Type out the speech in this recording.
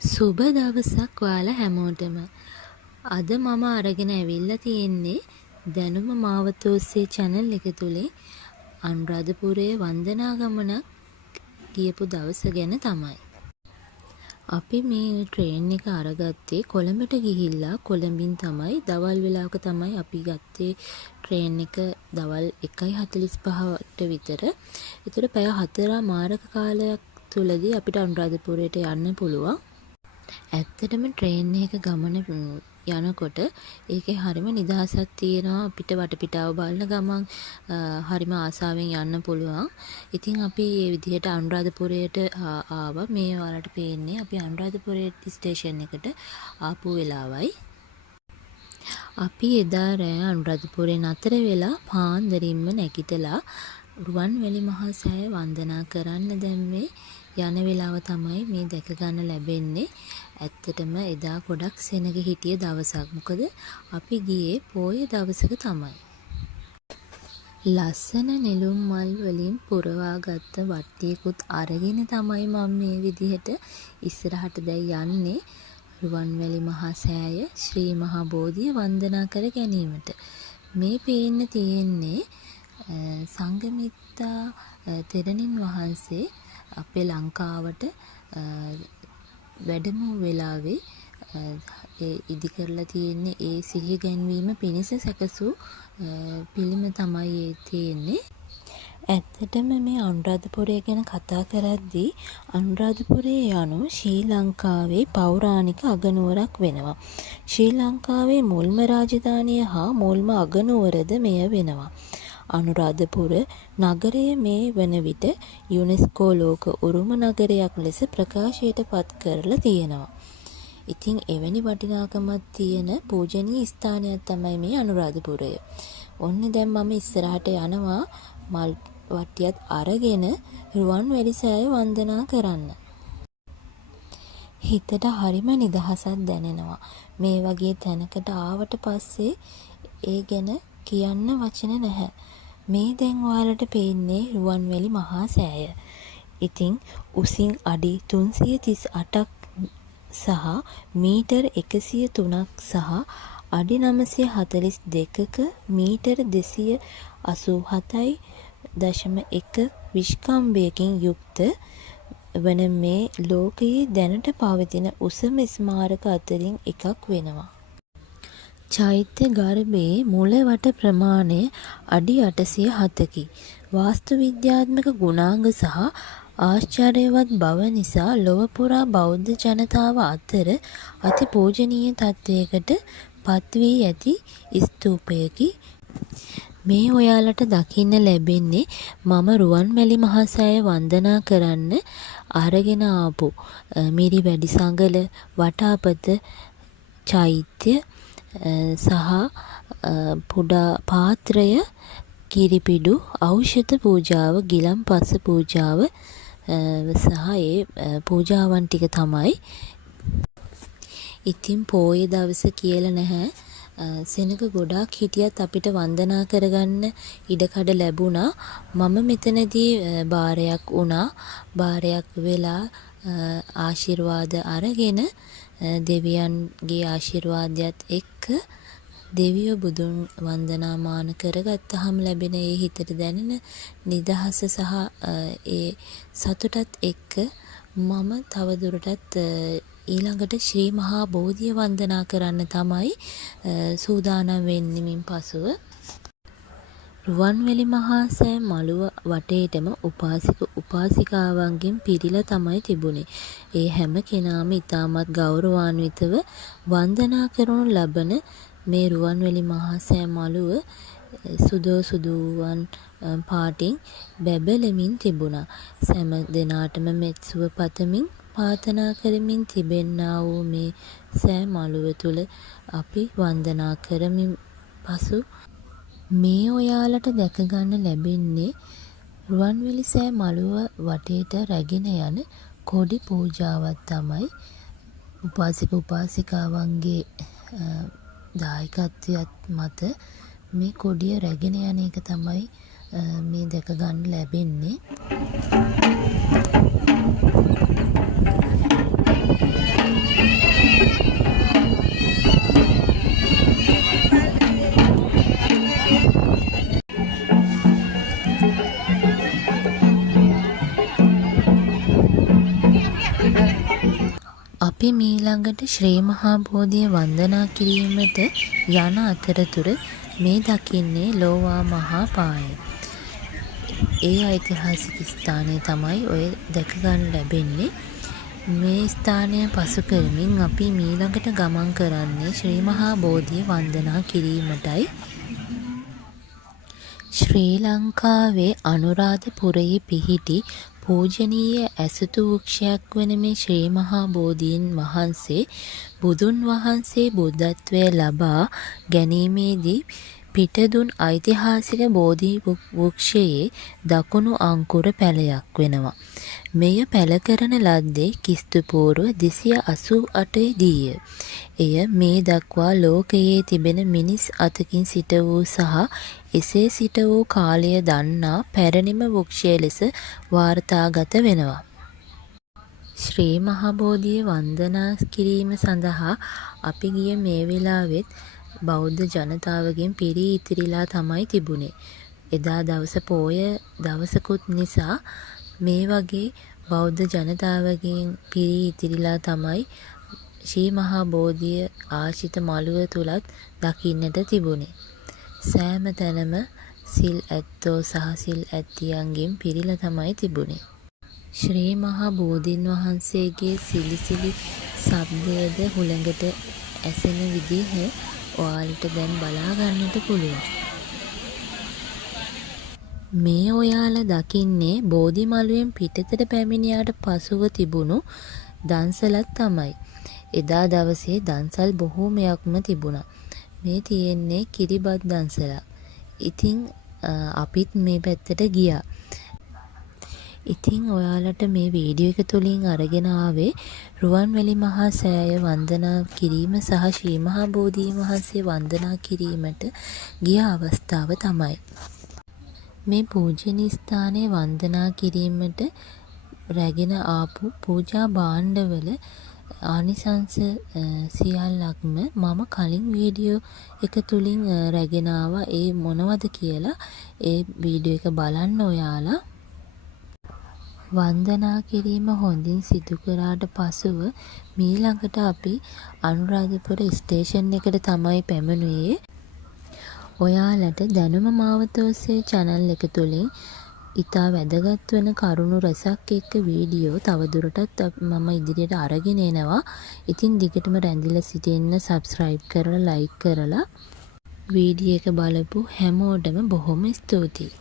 සුබ දවසක් ඔයාලා හැමෝටම. අද මම අරගෙන ඇවිල්ලා තියෙන්නේ දැනුම මාවත ඔස්සේ channel එක තුලින් අනුරාධපුරයේ වන්දනා ගමනක් ගියපු දවස ගැන තමයි. අපි මේ ට්‍රේන් එක අරගත්තේ කොළඹට ගිහිල්ලා කොළඹින් තමයි දවල් වෙලාවක තමයි අපි ගත්තේ ට්‍රේන් එක දවල් 1:45ට විතර. ඒතර පැය 4මාරක කාලයක් තුලදී අපිට අනුරාධපුරයට යන්න පුළුවන්. ඇත්තටම ට්‍රේන් එක ගමන යනකොට ඒකේ හරිම නිදහසක් තියෙනවා අපිට වටපිටාව බලන ගමන් හරිම ආසාවෙන් යන්න පුළුවන්. ඉතින් අපි මේ විදිහට අනුරාධපුරයට ආවා. මේ ඔයාලට පේන්නේ අපි අනුරාධපුරයේ ස්ටේෂන් එකට ආපු වෙලාවයි. අපි එදා රෑ අනුරාධපුරේ නතර වෙලා පාන්දරින්ම නැගිටලා රුවන්වැලි මහා සෑය වන්දනා කරන්න දැම්මේ යන වෙලාව තමයි මේ දැක ගන්න ලැබෙන්නේ. ඇත්තටම එදා ගොඩක් සෙනග හිටිය දවසක්. මොකද අපි ගියේ පොය දවසක තමයි. ලස්සන නෙළුම් මල් වලින් පුරවාගත්ත වට්ටියකුත් අරගෙන තමයි මම මේ විදිහට ඉස්සරහට දැන් යන්නේ රුවන්වැලි මහා සෑය ශ්‍රී මහා බෝධිය වන්දනා කර ගැනීමට. මේ පේන්න තියෙන්නේ සංඝමිත්තා තෙරණින් වහන්සේ අපේ ලංකාවට වැඩම වෙලාවේ ඉදි කරලා තියෙන්නේ ඒ සිහි ගැන්වීම පිණිස සැකසූ පිළිම තමයි ඒ තියෙන්නේ. ඇත්තටම මේ අනුරාධපුරය ගැන කතා කරද්දී අනුරාධපුරය යනු ශ්‍රී ලංකාවේ පෞරාණික අගනුවරක් වෙනවා. ශ්‍රී ලංකාවේ මුල්ම රාජධානිය හා මුල්ම අගනුවරද මෙය වෙනවා. අනුරාධපුර නගරය මේ වන විට යුනෙස්කෝ ලෝක උරුම නගරයක් ලෙස ප්‍රකාශයට පත් කරලා තියෙනවා. ඉතින් එවැනි වටිනාකමක් තියෙන පූජනීය ස්ථානයක් තමයි මේ අනුරාධපුරය. ඔන්න දැන් මම ඉස්සරහට යනවා මල් වට්ටියත් අරගෙන රුවන්වැලි සෑය වන්දනා කරන්න. හිතට හරිම නිදහසක් දැනෙනවා. මේ වගේ තැනකට ආවට පස්සේ ඒ ගැන කියන්න වචන නැහැ. මේ දැන් ඔයාලට පේන්නේ රුවන්වැලි මහා සෑය. ඉතින් උසින් අඩි 338ක් සහ මීටර් 103ක් සහ අඩි 942ක මීටර් 287.1 විශ්කම්භයකින් යුක්ත වන මේ ලෝකයේ දැනට පවතින උසම ස්මාරක අතරින් එකක් වෙනවා. චෛත්‍ය ගර්භයේ මුල වට ප්‍රමාණය අඩි 807කි. වාස්තු විද්‍යාත්මක ගුණාංග සහ ආශ්චර්යවත් බව නිසා ලොව පුරා බෞද්ධ ජනතාව අතර අති පූජනීය තත්වයකට පත් වී ඇති ස්තූපයකි. මේ ඔයාලට දකින්න ලැබෙන්නේ මම රුවන්වැලි මහා සෑය වන්දනා කරන්න අරගෙන ආපු මිරි වැඩිසඟල වටාපත චෛත්‍ය සහ පුඩා පාත්‍රය කිරිපිඩු ඖෂධ පූජාව ගිලන්පස පූජාව සහ ඒ පූජාවන් ටික තමයි. ඉතින් පොයේ දවස කියලා නැහැ. සෙනග ගොඩාක් හිටියත් අපිට වන්දනා කරගන්න ඉඩකඩ ලැබුණා. මම මෙතනදී බාරයක් වුණා. බාරයක් වෙලා ආශිර්වාද අරගෙන දෙවියන්ගේ ආශිර්වාදයත් එක්ක දෙවියෝ බුදුන් වන්දනාමාන කරගත්තාම ලැබෙන ඒ හිතට දැනෙන නිදහස සහ ඒ සතුටත් එක්ක මම තවදුරටත් ඊළඟට ශ්‍රී මහා බෝධිය වන්දනා කරන්න තමයි සූදානම් වෙන්නෙමින් පසුව රුවන්වැලි මහා සෑය මළුව වටේටම උපාසික උපාසිකාවන්ගෙන් පිරීලා තමයි තිබුණේ. ඒ හැම කෙනාම ඉතාමත් ගෞරවාන්විතව වන්දනා කරනු ලබන මේ රුවන්වැලි මහා සෑය මළුව සුදෝසුදුවන් පාටින් බැබලෙමින් තිබුණා. සෑම දිනාටම මෙත්සුව පතමින් ප්‍රාර්ථනා කරමින් තිබෙන්නා වූ මේ සෑය මළුව තුල අපි වන්දනා කරමින් පසු මේ ඔයාලට දැක ගන්න ලැබෙන්නේ රුවන්වැලි සෑය මළුව වටේට රැගෙන යන කොඩි පූජාවක් තමයි. උපාසික උපාසිකාවන්ගේ දායකත්වයත් මත මේ කොඩිය රැගෙන යන එක තමයි මේ දැක ගන්න ලැබෙන්නේ. අපි මීළඟට ශ්‍රී මහා බෝධිය වන්දනා කිරීමට යන අතරතුර මේ දකින්නේ ලෝවා මහා පාය. ඒ ඓතිහාසික ස්ථානය තමයි ඔය දැක ගන්න ලැබෙන්නේ. මේ ස්ථානය පසු කරමින් අපි මීළඟට ගමන් කරන්නේ ශ්‍රී මහා බෝධිය වන්දනා කිරීමටයි. ශ්‍රී ලංකාවේ අනුරාධපුරයේ පිහිටි පූජනීය ඇසතු වෘක්ෂයක් වන මේ ශ්‍රී මහා බෝධීන් වහන්සේ බුදුන් වහන්සේ බුද්ධත්වය ලබා ගැනීමේදී පිටදුන් ඓතිහාසික බෝධි වෘක්ෂයේ දකුණු අංකුර පැලයක් වෙනවා. මෙය පැල කරන ලද්දේ ක්‍රි.පූ 288 දීය. එය මේ දක්වා ලෝකයේ තිබෙන මිනිස් අතකින් සිට වූ සහ එසේ සිට වූ කාලය දන්නා පැරණිම වෘක්ෂය ලෙස වාර්තාගත වෙනවා. ශ්‍රී මහා බෝධිය වන්දනා කිරීම සඳහා අපි ගිය මේ වෙලාවෙත් බෞද්ධ ජනතාවගෙන් පිරී ඉතිරිලා තමයි තිබුණේ. එදා දවස පෝය දවසකුත් නිසා මේ වගේ බෞද්ධ ජනතාවගෙන් පිරී ඉතිරිලා තමයි ශ්‍රී මහා බෝධිය ආශිත මළුව තුලත් දකින්නට තිබුණේ. සෑම තැනම සිල් ඇත්තෝ සහ සිල් ඇත්තියන්ගෙන් පිරීලා තමයි තිබුණේ. ශ්‍රී මහා බෝධීන් වහන්සේගේ සිලිසිලි ශබ්දයේද හුළඟට ඇසෙන විදිහ ඔයාලට දැන් බලා ගන්නට පුළුවන්. මේ ඔයාලා දකින්නේ බෝධි මළුවෙන් පිටතට පැමිණියාට පසුව තිබුණු දන්සලක් තමයි. එදා දවසේ දන්සල් බොහෝමයක්ම තිබුණා. මේ තියෙන්නේ කිරිබත් දන්සලක්. ඉතින් අපිත් මේ පැත්තට ගියා. ඉතින් ඔයාලට මේ වීඩියෝ එක තුලින් අරගෙන ආවේ රුවන්වැලි මහා සෑය වන්දනා කිරීම සහ ශ්‍රී මහා බෝධීන් වහන්සේ වන්දනා කිරීමට ගිය අවස්ථාව තමයි. මේ පූජනීය ස්ථානයේ වන්දනා කිරීමට රැගෙන ආපු පූජා භාණ්ඩවල ආනිසංස සියල්ලක්ම මම කලින් වීඩියෝ එක තුලින් රැගෙන ආවා. ඒ මොනවද කියලා ඒ වීඩියෝ එක බලන්න ඔයාලා. වන්දනා කිරීම හොඳින් සිදු කරාට පසුව මීළඟට අපි අනුරාධපුර ස්ටේෂන් එකට තමයි පැමිණුවේ. ඔයාලට දැනුම මාවත ඔස්සේ channel එක තුලින් ඉතා වැදගත් වෙන කරුණු රසක් එක්ක වීඩියෝ තවදුරටත් මම ඉදිරියට අරගෙන එනවා. ඉතින් දිගටම රැඳිලා සිටින්න, subscribe කරලා like කරලා වීඩියෝ එක බලපු හැමෝටම බොහොම ස්තුතියි.